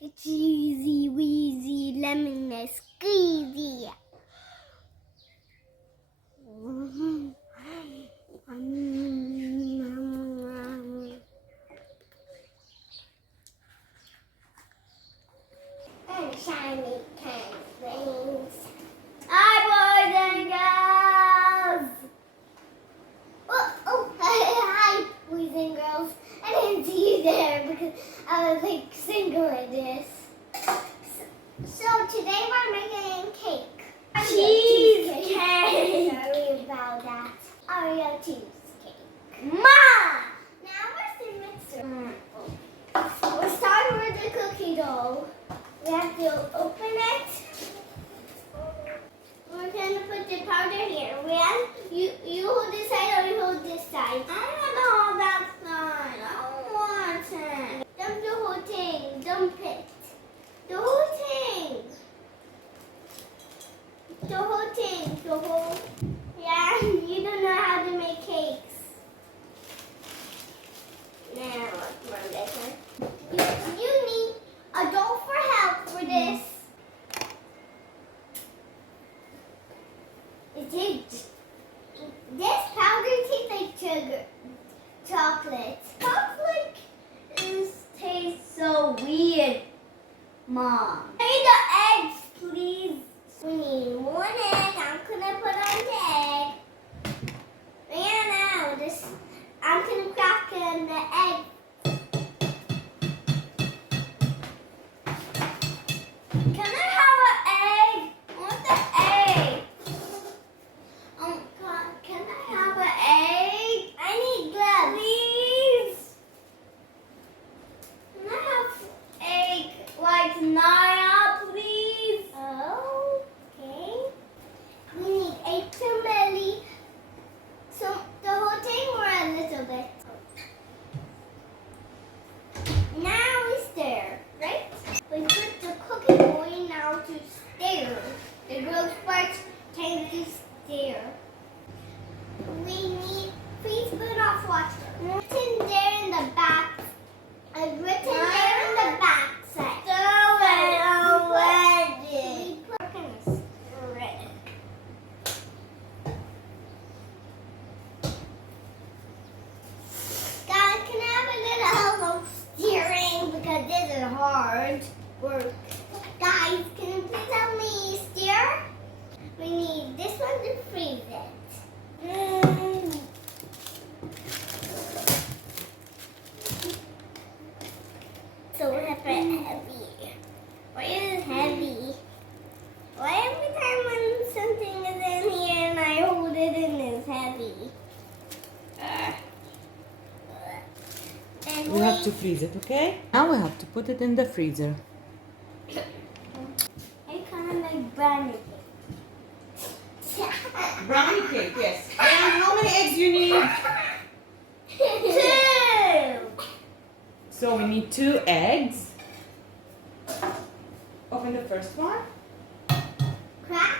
Cheesy, weezy, lemon squeezy. And shiny can rings. Hi, boys and girls. Hi, boys and girls. I didn't see you there because I was like single in this. So today we're making cake. Cheesecake. Sorry about that. Oreo cheesecake. Ma! Now where's the mixer? We're starting with the cookie dough. We have to open it. We're going to put the powder here. You hold this side or you hold this side? I want to hold that side. I don't want it. Dump the whole thing. Dump it. The whole thing. The whole thing. The whole... Yeah, you don't know how to make cakes. Now, what's my better? You need a doll for help for this. This powder tastes like sugar. Chocolate. Chocolate tastes so weird, Mom. I need the eggs, please. We need one egg. I'm gonna put on the egg. Right now, I'm gonna crack in the egg. Can I have an egg? I want the egg. Oh God, can I have an egg? I need gloves. Please. Can I have egg like Naya, please? Oh, okay. We need 8 to Millie. So the whole thing or a little bit? Now we stir, right? We put the cookie dough now to stir. The gross part time to stir. We need 3 spoons of water. Written there in the back. Written there in the back side. Throw it already. We put ready. Guys, can I have a little help steering because this is hard work. Guys, can you please help me steer? We need this one to freeze it. So heavy. Why is it heavy? Why every time when something is in here and I hold it in it's heavy? And We have to freeze it, okay? Now we have to put it in the freezer. I kind of like brownie cake. Brownie cake, yes. And how many eggs you need? 2. So we need 2 eggs. Open the first one. Crack.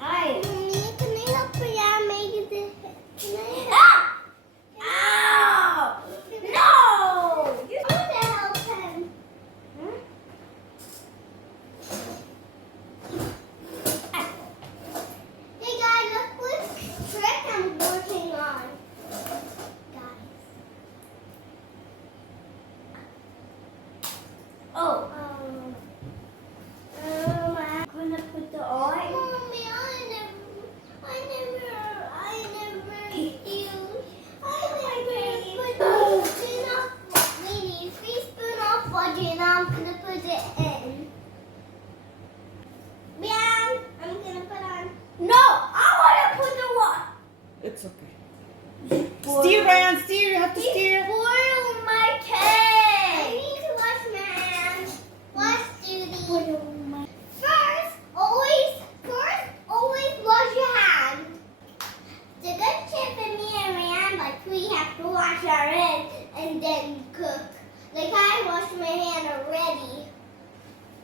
Mommy, can I help you make it? Ah! Ow! No! You have to help him. Hey guys, look what trick I'm working on. Guys. I'm gonna put the oil. Mommy, I never used. Put enough. We need 3 spoons of water and I'm gonna put it in. Meow. I'm gonna put on. No, I wanna put the water. It's okay. Steer, Ryan, steer. You have to steer. Spoil my cake. I need to wash my hands. Wash duty. First, always wash your hands. The good tip in me and Ryan, like we have to wash our hands and then cook. Like I washed my hand already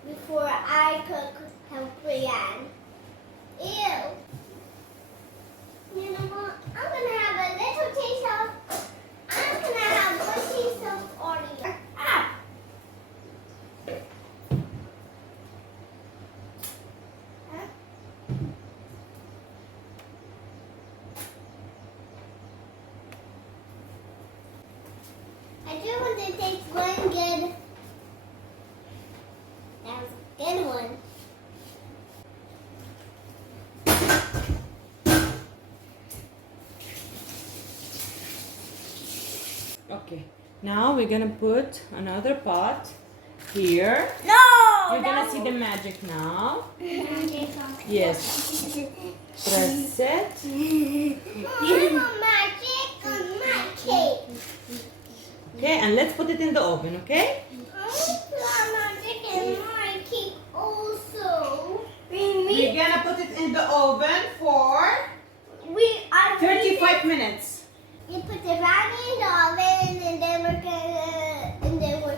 before I cook. Help Ryan. Ew. You know what? I'm gonna have a little taste of. I'm gonna have one taste of Oreo. Ah. Okay. Now we're gonna put another pot here. No! You're gonna see the magic now. Magic. Yes. Press it. Magic on my cake. Okay, and let's put it in the oven, okay? Magic in my cake also. We're gonna put it in the oven for 35 minutes. You put the brownie in the oven, and then we're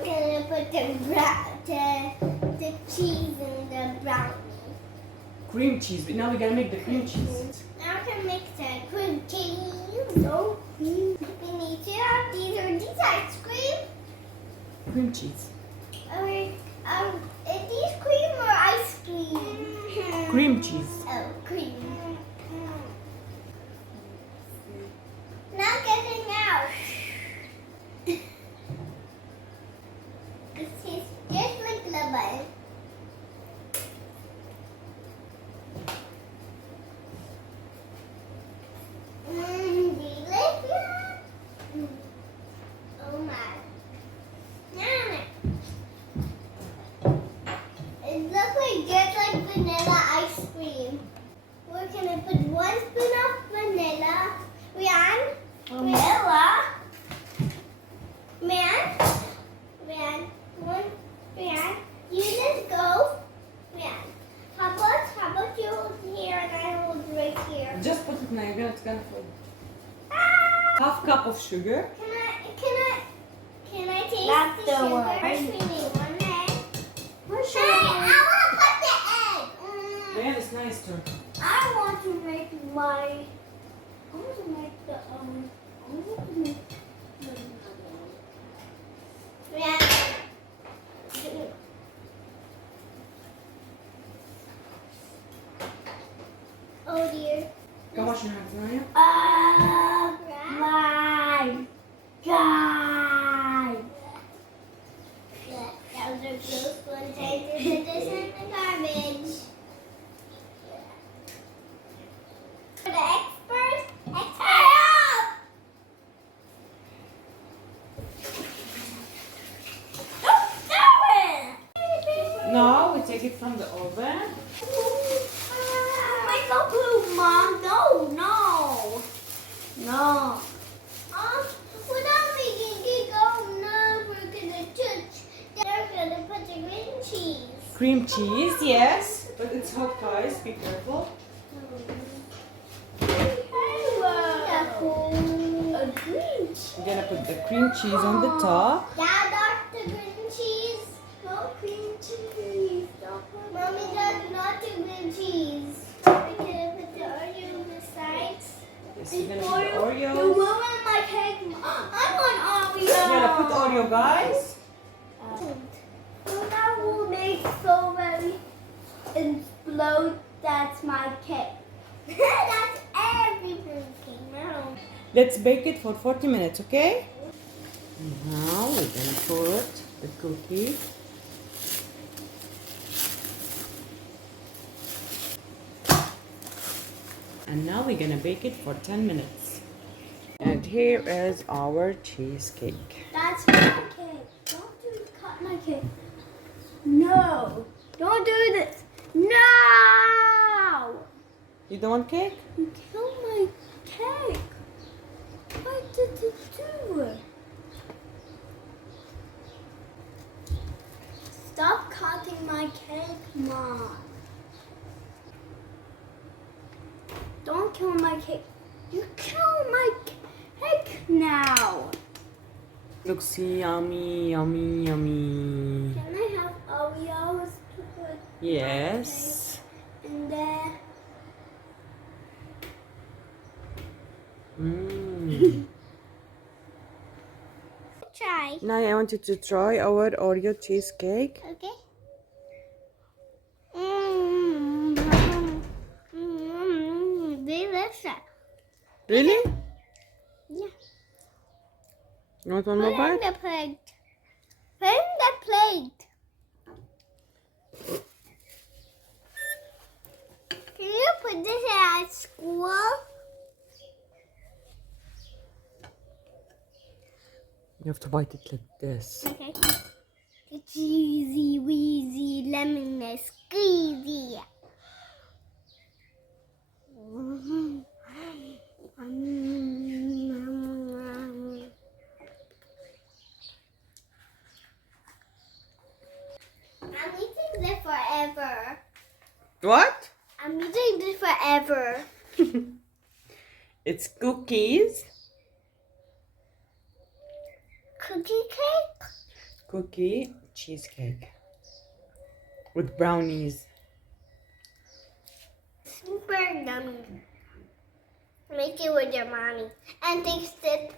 gonna put the cheese in the brownie. Cream cheese. Now we're gonna make the cream cheese. Now we can make the cream cheese. So we need to have these ice cream. Cream cheese. Is these cream or ice cream? Cream cheese. Oh, cream. Now getting out. This tastes just like lemon. Delicious. Oh my. Yum. It looks like just like vanilla ice cream. We're gonna put 1 spoon of vanilla. Vanilla. Man, you just go. Man, how about you hold here and I hold right here? Just put it now. It's gonna fall. Ah! Half cup of sugar. Can I taste Not the the sugar? one. First we need 1 egg. Hey, I want to put the egg. Diane, it's nice too. I want to make Yeah. Oh dear. Go wash your hands, Diane. my God. That was a close one. Time to put this in the garbage. For the experts, help! Don't do it! Now we take it from the oven. Make a poop, Mom. No. Without making cake, oh no, we're gonna touch. They're gonna put the green cheese. Cream cheese, yes. But it's hot, guys. Be careful. A green cheese. We're gonna put the cream cheese on the top. Dad, the green cheese. No cream cheese. Mommy does not do green cheese. We're gonna put the Oreo on the sides. Yes, we're gonna put the You Oreos. ruined my cake. I want Oreo. We're gonna put Oreo, guys. That will make so many explode. That's my cake. That's everything now. Let's bake it for 40 minutes, okay? Now we're gonna put the cookie. And now we're gonna bake it for 10 minutes. And here is our cheesecake. That's my cake. Cut my cake. No. Don't do this. No. You don't want cake? You killed my cake. Why did you do it? Stop cutting my cake, Mom. Don't kill my cake. You killed my cake now. Looks yummy, yummy, yummy. Can I have Oreos to put Yes. in there? Mm. Try. Now I want you to try our Oreo cheesecake. Okay. Delicious. Really? Yeah. You want one Put more it bite? in the plate. Put it in the plate. Can you put this at school? have to bite it like this. Okay. The cheesy, wheezy, lemon squeezy. I'm eating this forever. What? I'm eating this forever. It's cookies. Cookie cake? Cookie cheesecake with brownies. Super yummy. Make it with your mommy and taste it.